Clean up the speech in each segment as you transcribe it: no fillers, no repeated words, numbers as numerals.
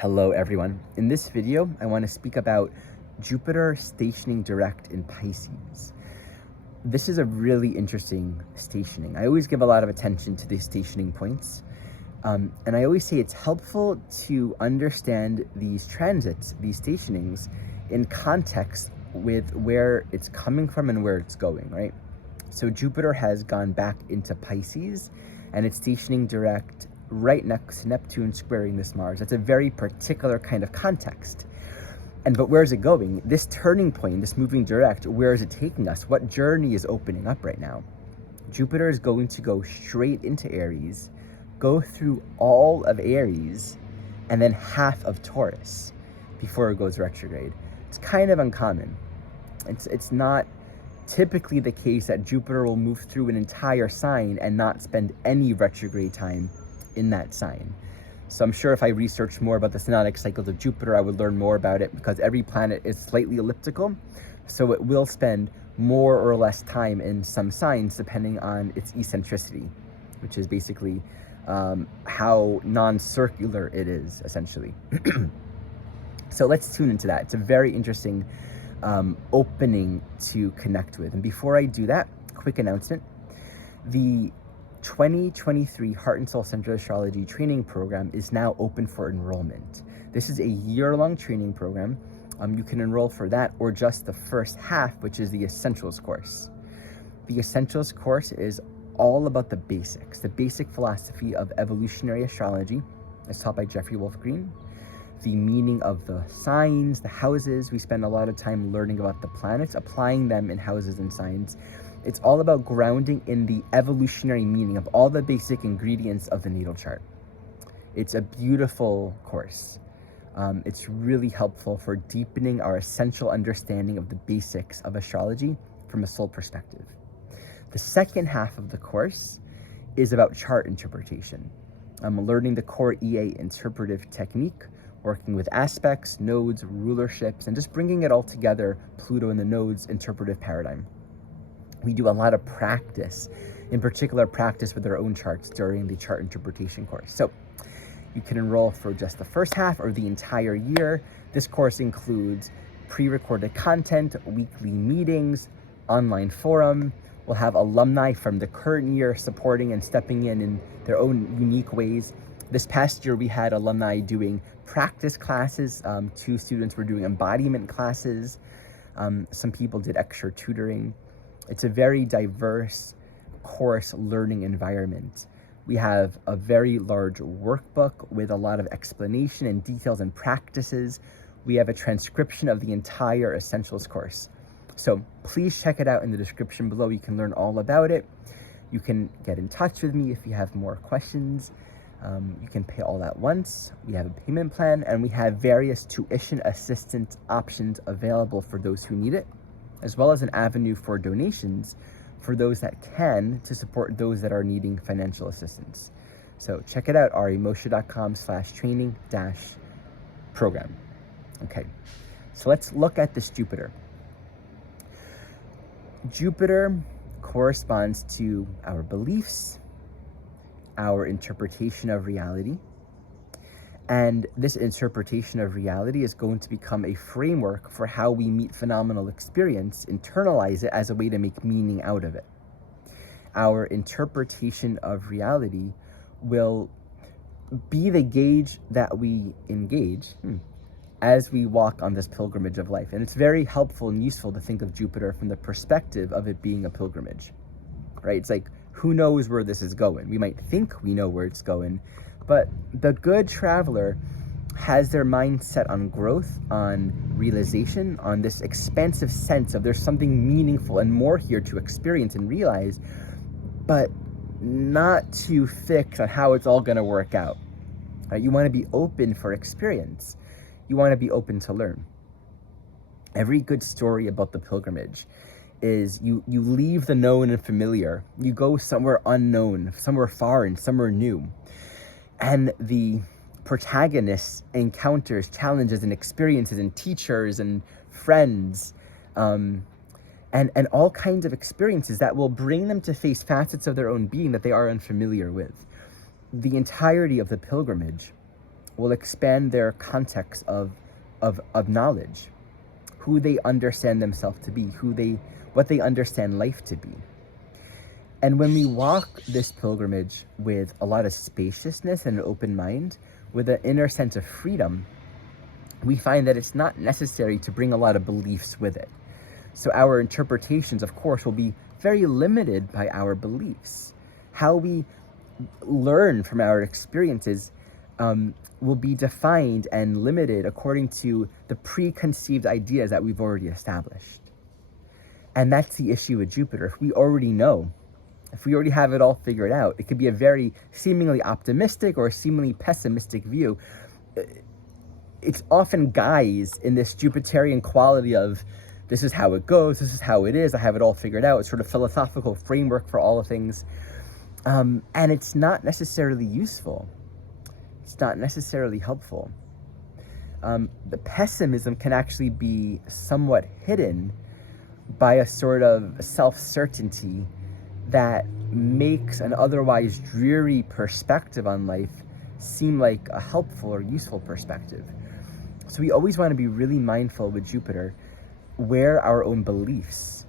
Hello everyone. In this video, I want to speak about Jupiter stationing direct in Pisces. This is a really interesting stationing. I always give a lot of attention to these stationing points. And I always say it's helpful to understand these transits, these stationings, in context with where it's coming from and where it's going, right? So Jupiter has gone back into Pisces and it's stationing direct right next to Neptune squaring this Mars. That's a very particular kind of context. But where is it going? This turning point, this moving direct, where is it taking us? What journey is opening up right now? Jupiter is going to go straight into Aries, go through all of Aries, and then half of Taurus before it goes retrograde. It's kind of uncommon. It's not typically the case that Jupiter will move through an entire sign and not spend any retrograde time in that sign. So I'm sure if I researched more about the synodic cycles of Jupiter, I would learn more about it, because every planet is slightly elliptical. So it will spend more or less time in some signs depending on its eccentricity, which is basically how non-circular it is, essentially. So let's tune into that. It's a very interesting opening to connect with. And before I do that, quick announcement. The 2023 Heart and Soul Centered Astrology training program is now open for enrollment. This is a year-long training program. You can enroll for that or just the first half, which is the Essentials course. The Essentials course is all about the basics, the basic philosophy of evolutionary astrology, as taught by Jeffrey Wolf Green, the meaning of the signs, the houses. We spend a lot of time learning about the planets, applying them in houses and signs. It's all about grounding in the evolutionary meaning of all the basic ingredients of the natal chart. It's a beautiful course. It's really helpful for deepening our essential understanding of the basics of astrology from a soul perspective. The second half of the course is about chart interpretation. Learning the core EA interpretive technique, working with aspects, nodes, rulerships, and just bringing it all together, Pluto and the nodes interpretive paradigm. We do a lot of practice, in particular practice with our own charts during the chart interpretation course. So you can enroll for just the first half or the entire year. This course includes pre-recorded content, weekly meetings, online forum. We'll have alumni from the current year supporting and stepping in their own unique ways. This past year, we had alumni doing practice classes. 2 students were doing embodiment classes. Some people did extra tutoring. It's a very diverse course learning environment. We have a very large workbook with a lot of explanation and details and practices. We have a transcription of the entire Essentials course. So please check it out in the description below. You can learn all about it. You can get in touch with me if you have more questions. You can pay all at once. We have a payment plan, and we have various tuition assistance options available for those who need it, as well as an avenue for donations for those that can, to support those that are needing financial assistance. So check it out, arimoshe.com/training-program. Okay, so let's look at this Jupiter. Jupiter corresponds to our beliefs, our interpretation of reality, and this interpretation of reality is going to become a framework for how we meet phenomenal experience, internalize it as a way to make meaning out of it. Our interpretation of reality will be the gauge that we engage as we walk on this pilgrimage of life. And it's very helpful and useful to think of Jupiter from the perspective of it being a pilgrimage, right? It's like, who knows where this is going? We might think we know where it's going, but the good traveler has their mind set on growth, on realization, on this expansive sense of there's something meaningful and more here to experience and realize, but not too fixed on how it's all going to work out. Right? You want to be open for experience. You want to be open to learn. Every good story about the pilgrimage is you leave the known and familiar. You go somewhere unknown, somewhere far and somewhere new. And the protagonist encounters challenges and experiences and teachers and friends and all kinds of experiences that will bring them to face facets of their own being that they are unfamiliar with. The entirety of the pilgrimage will expand their context of knowledge, who they understand themselves to be, what they understand life to be. And when we walk this pilgrimage with a lot of spaciousness and an open mind, with an inner sense of freedom, we find that it's not necessary to bring a lot of beliefs with it. So our interpretations, of course, will be very limited by our beliefs. How we learn from our experiences will be defined and limited according to the preconceived ideas that we've already established. And that's the issue with Jupiter. If we already know, if we already have it all figured out, it could be a very seemingly optimistic or seemingly pessimistic view. It's often guised in this Jupiterian quality of, this is how it goes, this is how it is, I have it all figured out. It's sort of philosophical framework for all of things. And it's not necessarily useful. It's not necessarily helpful. The pessimism can actually be somewhat hidden by a sort of self-certainty that makes an otherwise dreary perspective on life seem like a helpful or useful perspective. So we always want to be really mindful with Jupiter where our own beliefs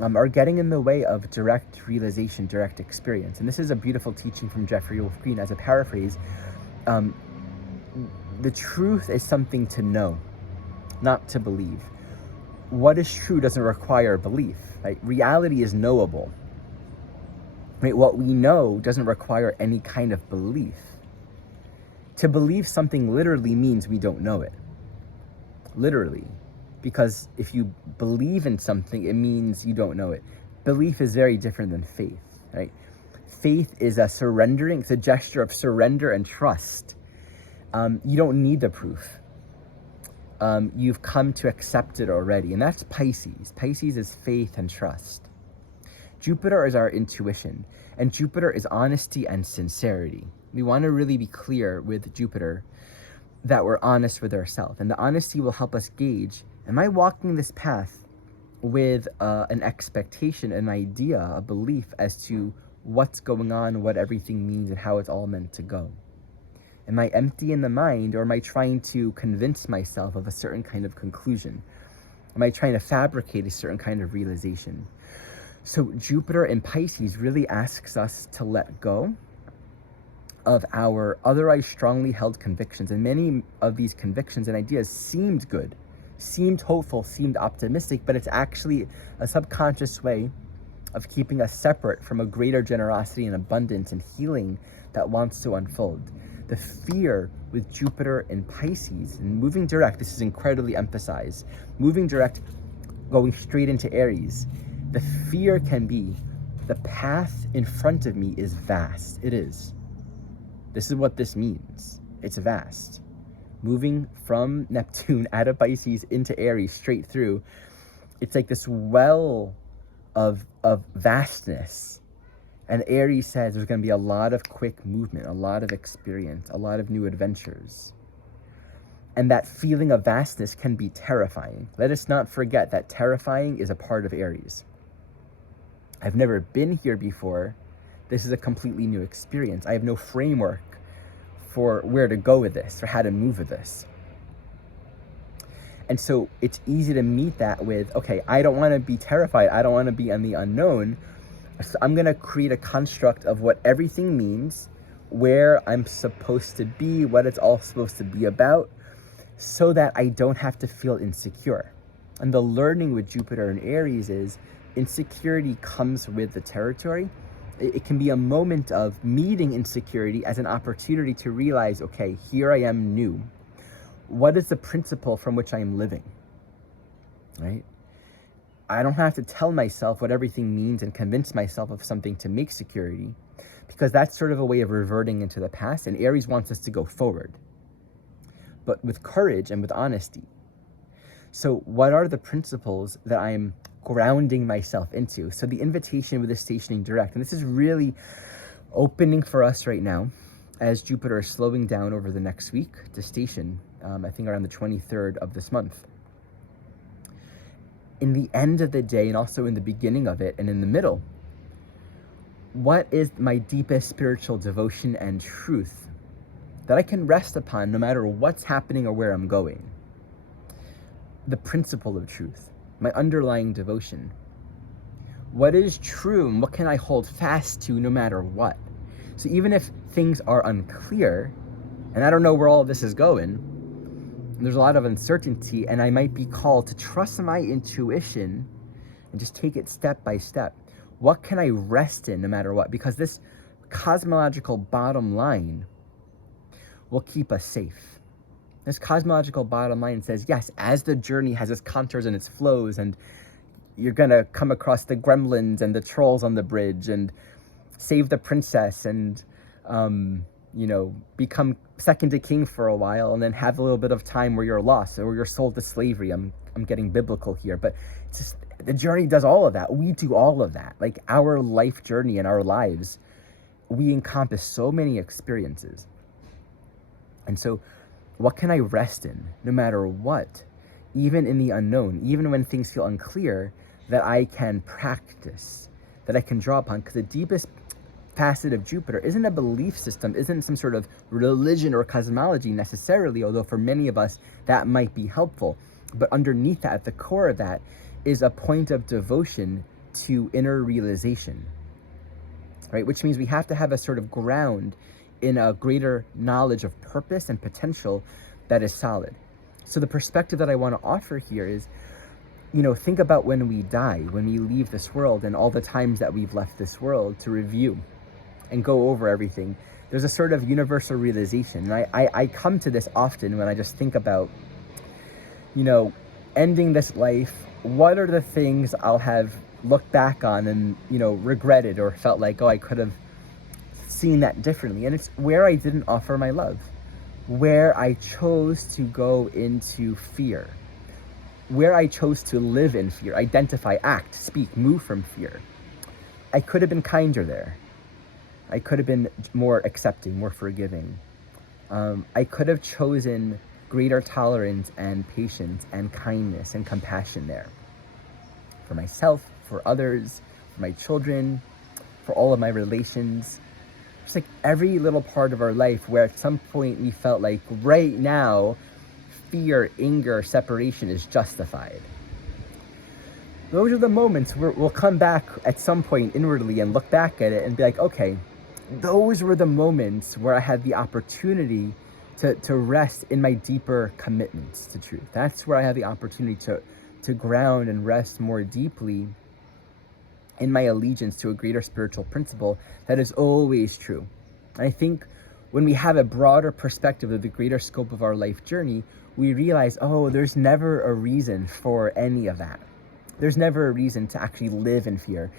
are getting in the way of direct realization, direct experience. And this is a beautiful teaching from Jeffrey Wolf Green as a paraphrase. The truth is something to know, not to believe. What is true doesn't require belief, right? Reality is knowable. Right? What we know doesn't require any kind of belief. To believe something literally means we don't know it. Literally. Because if you believe in something, it means you don't know it. Belief is very different than faith, right? Faith is a surrendering, it's a gesture of surrender and trust. You don't need the proof. You've come to accept it already. And that's Pisces. Pisces is faith and trust. Jupiter is our intuition, and Jupiter is honesty and sincerity. We want to really be clear with Jupiter that we're honest with ourselves, and the honesty will help us gauge, am I walking this path with an expectation, an idea, a belief as to what's going on, what everything means, and how it's all meant to go? Am I empty in the mind, or am I trying to convince myself of a certain kind of conclusion? Am I trying to fabricate a certain kind of realization? So Jupiter in Pisces really asks us to let go of our otherwise strongly held convictions. And many of these convictions and ideas seemed good, seemed hopeful, seemed optimistic, but it's actually a subconscious way of keeping us separate from a greater generosity and abundance and healing that wants to unfold. The fear with Jupiter in Pisces and moving direct, this is incredibly emphasized, moving direct, going straight into Aries, the fear can be, the path in front of me is vast. It is. This is what this means. It's vast. Moving from Neptune out of Pisces into Aries straight through, it's like this well of vastness. And Aries says there's going to be a lot of quick movement, a lot of experience, a lot of new adventures. And that feeling of vastness can be terrifying. Let us not forget that terrifying is a part of Aries. I've never been here before. This is a completely new experience. I have no framework for where to go with this, or how to move with this. And so it's easy to meet that with, okay, I don't want to be terrified. I don't want to be on the unknown. So I'm going to create a construct of what everything means, where I'm supposed to be, what it's all supposed to be about, so that I don't have to feel insecure. And the learning with Jupiter and Aries is insecurity comes with the territory. It can be a moment of meeting insecurity as an opportunity to realize, okay, here I am new. What is the principle from which I am living, right? I don't have to tell myself what everything means and convince myself of something to make security, because that's sort of a way of reverting into the past, and Aries wants us to go forward, but with courage and with honesty. So what are the principles that I'm grounding myself into? So the invitation with the stationing direct, and this is really opening for us right now as Jupiter is slowing down over the next week to station, I think around the 23rd of this month. In the end of the day, and also in the beginning of it and in the middle, what is my deepest spiritual devotion and truth that I can rest upon no matter what's happening or where I'm going. The principle of truth, my underlying devotion. What is true and what can I hold fast to no matter what? So even if things are unclear, and I don't know where all of this is going, there's a lot of uncertainty, and I might be called to trust my intuition and just take it step by step. What can I rest in no matter what? Because this cosmological bottom line will keep us safe. This cosmological bottom line says, yes, as the journey has its contours and its flows, and you're going to come across the gremlins and the trolls on the bridge and save the princess and, become second to king for a while, and then have a little bit of time where you're lost or you're sold to slavery. I'm getting biblical here, but it's just, the journey does all of that. We do all of that. Like our life journey and our lives, we encompass so many experiences. And so what can I rest in no matter what, even in the unknown, even when things feel unclear, that I can practice, that I can draw upon? Because the deepest facet of Jupiter isn't a belief system, isn't some sort of religion or cosmology necessarily, although for many of us that might be helpful. But underneath that, at the core of that, is a point of devotion to inner realization, right? Which means we have to have a sort of ground in a greater knowledge of purpose and potential that is solid. So the perspective that I want to offer here is, think about when we die, when we leave this world, and all the times that we've left this world, to review and go over everything. There's a sort of universal realization. And I come to this often when I just think about, ending this life. What are the things I'll have looked back on and, regretted or felt like, oh, I could have seen that differently? And it's where I didn't offer my love, where I chose to go into fear, where I chose to live in fear, identify, act, speak, move from fear. I could have been kinder there. I could have been more accepting, more forgiving. I could have chosen greater tolerance and patience and kindness and compassion there. For myself, for others, for my children, for all of my relations. Just like every little part of our life where at some point we felt like right now, fear, anger, separation is justified. Those are the moments where we'll come back at some point inwardly and look back at it and be like, okay, those were the moments where I had the opportunity to rest in my deeper commitments to truth. That's where I had the opportunity to ground and rest more deeply in my allegiance to a greater spiritual principle that is always true. And I think when we have a broader perspective of the greater scope of our life journey, we realize, oh, there's never a reason for any of that. There's never a reason to actually live in fear.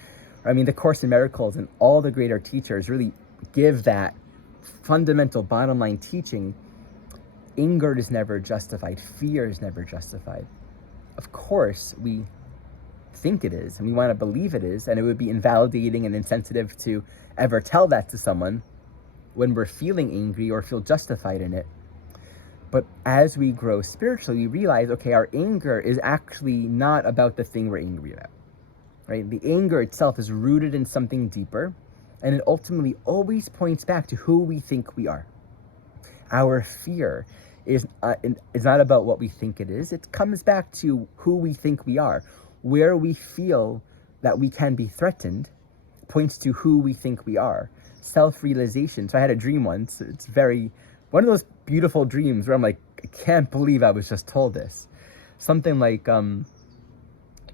I mean, the Course in Miracles and all the greater teachers really give that fundamental bottom line teaching. Anger is never justified. Fear is never justified. Of course, we think it is, and we want to believe it is, and it would be invalidating and insensitive to ever tell that to someone when we're feeling angry or feel justified in it. But as we grow spiritually, we realize, okay, our anger is actually not about the thing we're angry about, right? The anger itself is rooted in something deeper, and it ultimately always points back to who we think we are. Our fear is not about what we think it is. It comes back to who we think we are. Where we feel that we can be threatened points to who we think we are. Self-realization. So I had a dream once. It's one of those beautiful dreams where I'm like, I can't believe I was just told this. Something like,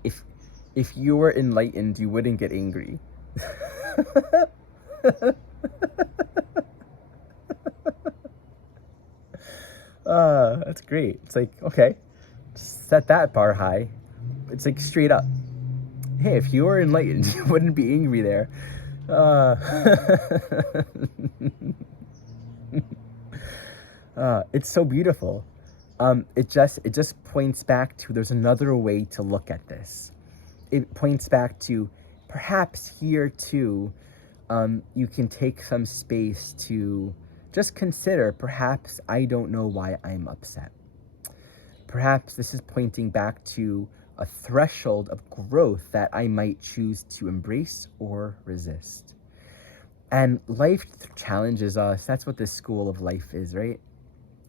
if you were enlightened, you wouldn't get angry. That's great. It's like, okay, set that bar high. It's like straight up. Hey, if you were enlightened, you wouldn't be angry there. It's so beautiful. It just points back to there's another way to look at this. It points back to perhaps here too, you can take some space to just consider, perhaps I don't know why I'm upset. Perhaps this is pointing back to a threshold of growth that I might choose to embrace or resist. And life challenges us. That's what this school of life is, right?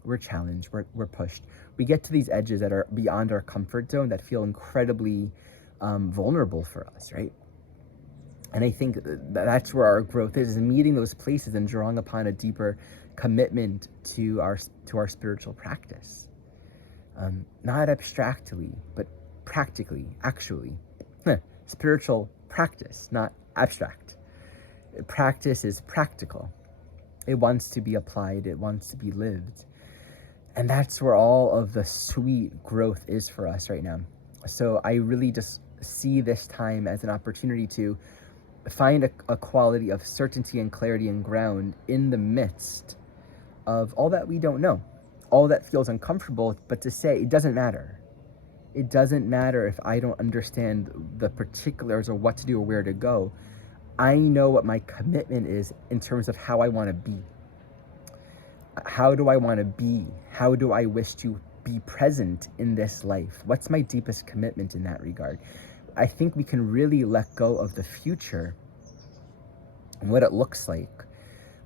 We're challenged, we're pushed. We get to these edges that are beyond our comfort zone that feel incredibly vulnerable for us, right? And I think that's where our growth is meeting those places and drawing upon a deeper commitment to our spiritual practice. Not abstractly, but practically, actually. Spiritual practice, not abstract. Practice is practical. It wants to be applied. It wants to be lived. And that's where all of the sweet growth is for us right now. So I really just see this time as an opportunity to find a quality of certainty and clarity and ground in the midst of all that we don't know, all that feels uncomfortable, but to say it doesn't matter. It doesn't matter if I don't understand the particulars or what to do or where to go. I know what my commitment is in terms of how I want to be. How do I want to be? How do I wish to be present in this life? What's my deepest commitment in that regard? I think we can really let go of the future and what it looks like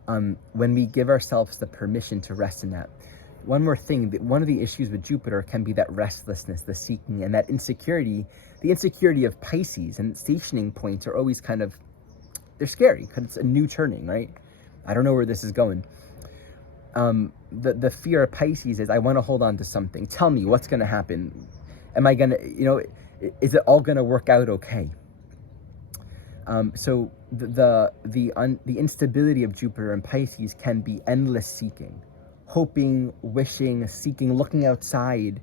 when we give ourselves the permission to rest in that. One more thing, one of the issues with Jupiter can be that restlessness, the seeking, and that insecurity. The insecurity of Pisces and stationing points are always kind of, they're scary because it's a new turning, right? I don't know where this is going. The fear of Pisces is I want to hold on to something. Tell me what's going to happen. Am I going to, is it all going to work out okay? So the instability of Jupiter and Pisces can be endless seeking, hoping, wishing, seeking, looking outside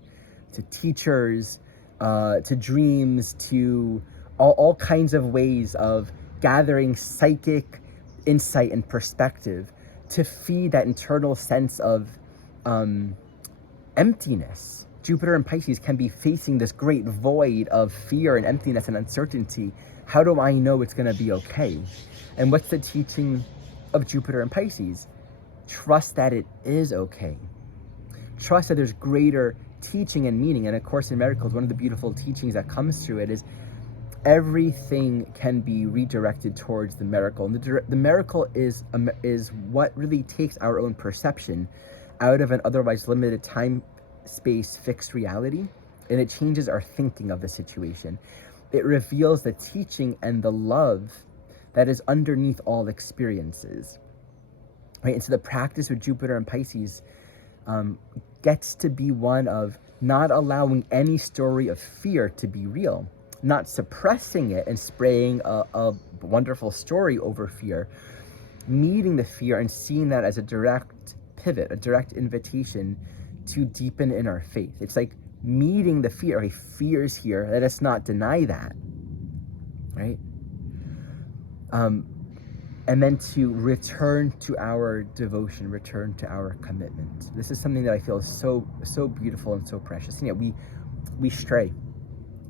to teachers, to dreams, to all kinds of ways of gathering psychic insight and perspective to feed that internal sense of emptiness. Jupiter and Pisces can be facing this great void of fear and emptiness and uncertainty. How do I know it's going to be okay? And what's the teaching of Jupiter and Pisces? Trust that it is okay. Trust that there's greater teaching and meaning. And of course, in Miracles, one of the beautiful teachings that comes through it is everything can be redirected towards the miracle. And the miracle is what really takes our own perception out of an otherwise limited time, space, fixed reality, and it changes our thinking of the situation. It reveals the teaching and the love that is underneath all experiences. Right? And so the practice with Jupiter and Pisces gets to be one of not allowing any story of fear to be real, not suppressing it and spraying a wonderful story over fear, meeting the fear and seeing that as a direct pivot, a direct invitation to deepen in our faith. It's like meeting the fear. Okay, fear is here. Let us not deny that, right? And then to return to our devotion, return to our commitment. This is something that I feel is so beautiful and so precious. And yet we stray.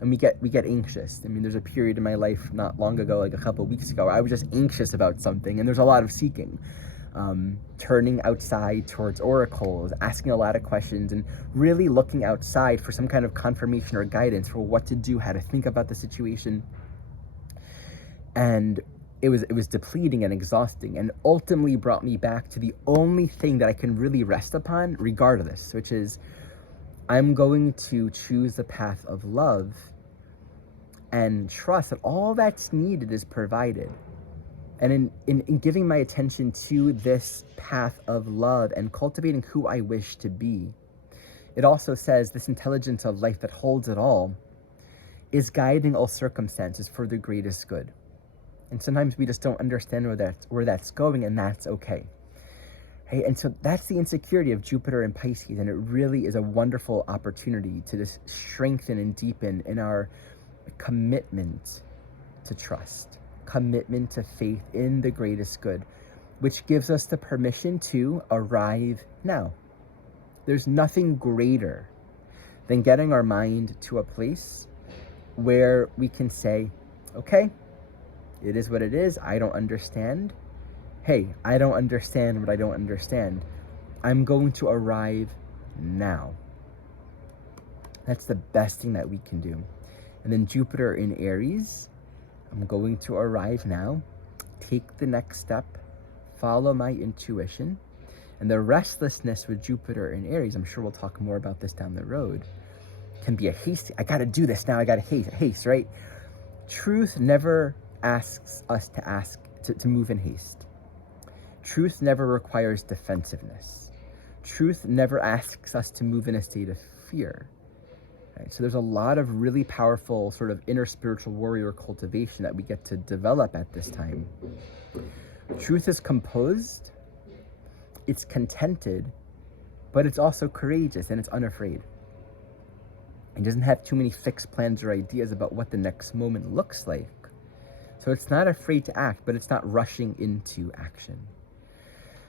And we get anxious. I mean, there's a period in my life not long ago, like a couple of weeks ago, I was just anxious about something, and there's a lot of seeking, turning outside towards oracles, asking a lot of questions, and really looking outside for some kind of confirmation or guidance for what to do, how to think about the situation. And it was depleting and exhausting, and ultimately brought me back to the only thing that I can really rest upon, regardless, which is I'm going to choose the path of love and trust that all that's needed is provided. And in giving my attention to this path of love and cultivating who I wish to be, it also says this intelligence of life that holds it all is guiding all circumstances for the greatest good. And sometimes we just don't understand where that's going, and that's okay. Hey, and so that's the insecurity of Jupiter and Pisces, and it really is a wonderful opportunity to just strengthen and deepen in our commitment to trust, commitment to faith in the greatest good, which gives us the permission to arrive now. There's nothing greater than getting our mind to a place where we can say, okay, it is what it is. I don't understand. Hey, I don't understand what I don't understand. I'm going to arrive now. That's the best thing that we can do. And then Jupiter in Aries, I'm going to arrive now. Take the next step. follow my intuition. And the restlessness with Jupiter in Aries, I'm sure we'll talk more about this down the road, can be a haste. I got to do this now. I got to haste, right? Truth never asks us to move in haste. Truth never requires defensiveness. Truth never asks us to move in a state of fear. Right? So there's a lot of really powerful sort of inner spiritual warrior cultivation that we get to develop at this time. Truth is composed, it's contented, but it's also courageous and it's unafraid. It doesn't have too many fixed plans or ideas about what the next moment looks like. So it's not afraid to act, but it's not rushing into action.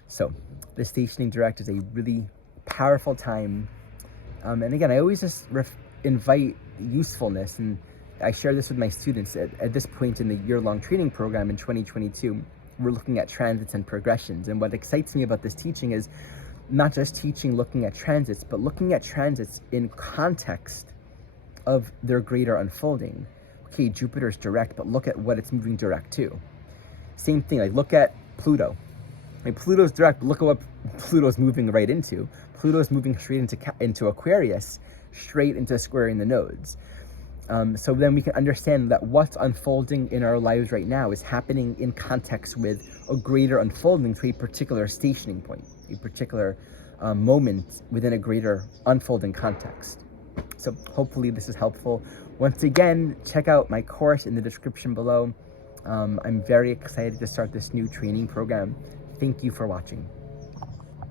So the stationing direct is a really powerful time. And again, I always just invite usefulness, and I share this with my students. At this point in the year-long training program in 2022, we're looking at transits and progressions. And what excites me about this teaching is not just teaching looking at transits, but looking at transits in context of their greater unfolding. Okay, Jupiter's direct, but look at what it's moving direct to. Same thing, like look at Pluto. I mean, Pluto's direct, but look at what Pluto's moving right into. Pluto's moving straight into Aquarius, straight into squaring the nodes. So then we can understand that what's unfolding in our lives right now is happening in context with a greater unfolding to a particular stationing point, a particular moment within a greater unfolding context. So hopefully this is helpful. Once again, check out my course in the description below. I'm very excited to start this new training program. Thank you for watching.